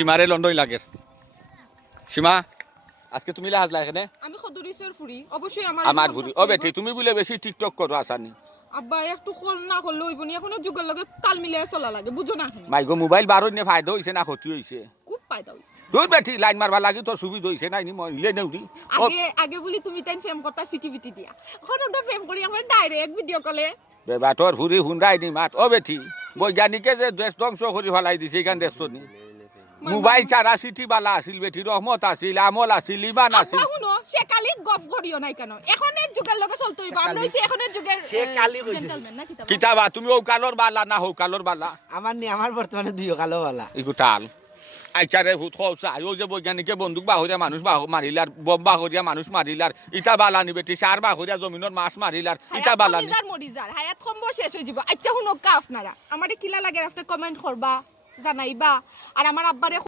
সীমারে London লাগে সীমা আজকে তুমি লাহাজলা এখানে আমি খদুরিসের ফুরি অবশ্যই আমার ভুরি ও বেটি তুমি বলে বেশি টিকটক করো আসানি আব্বা একটু কল না করলে হইব নি এখনো যুগের লগে তাল মিলিয়ে চলা লাগে বুঝো না মাইগো মোবাইল বারো নিয়ে ফায়দা হইছে না ক্ষতি হইছে খুব ফায়দা হইছে দূর বেটি লাইন মারবা লাগি তোর সুবিধা হইছে নাই নি মইলে নেউদি আগে আগে বলি তুমি তাই ফেম করতা সিটিভিটি দিয়া এখন আমরা ফেম করি আমরা ডাইরেক্ট ভিডিও কলে বেবা তোর ভুরি হুন্ডাই নি মাত ও বেটি বৈজ্ঞানিকে যে দেশ ধ্বংস করে ফেলাই দিছে এখান দেখছো নি মোবাইল চারা সিটি বালা আছিল বেটি রহমত আছিল আমল আছিল ইমান আছিল শুনো সে কালি গপ করিও নাই কেন এখনের যুগের লগে চলতে হইব আমরা হইছে এখনের যুগের সে কালি জেন্টলম্যান না কিতা কিতাবা তুমি ও কালোর বালা না হো কালোর বালা আমার বর্তমানে দুইও কালো বালা ইগু টাল আইচারে হুত খোসা আইও যে বৈজ্ঞানিকে বন্দুক বাহরিয়া মানুষ মারিলার বম বাহরিয়া মানুষ মারিলার ইটা বালানি বেটি সার বাহরিয়া জমিনের মাছ মারিলার ইটা বালানি মরিজার হায়াত কমবো শেষ হয়ে যাব আচ্ছা শুনো কা আপনারা আমারে কিলা লাগে আপনি কমেন্ট করবা জানাইবা আর আমার আব্বারে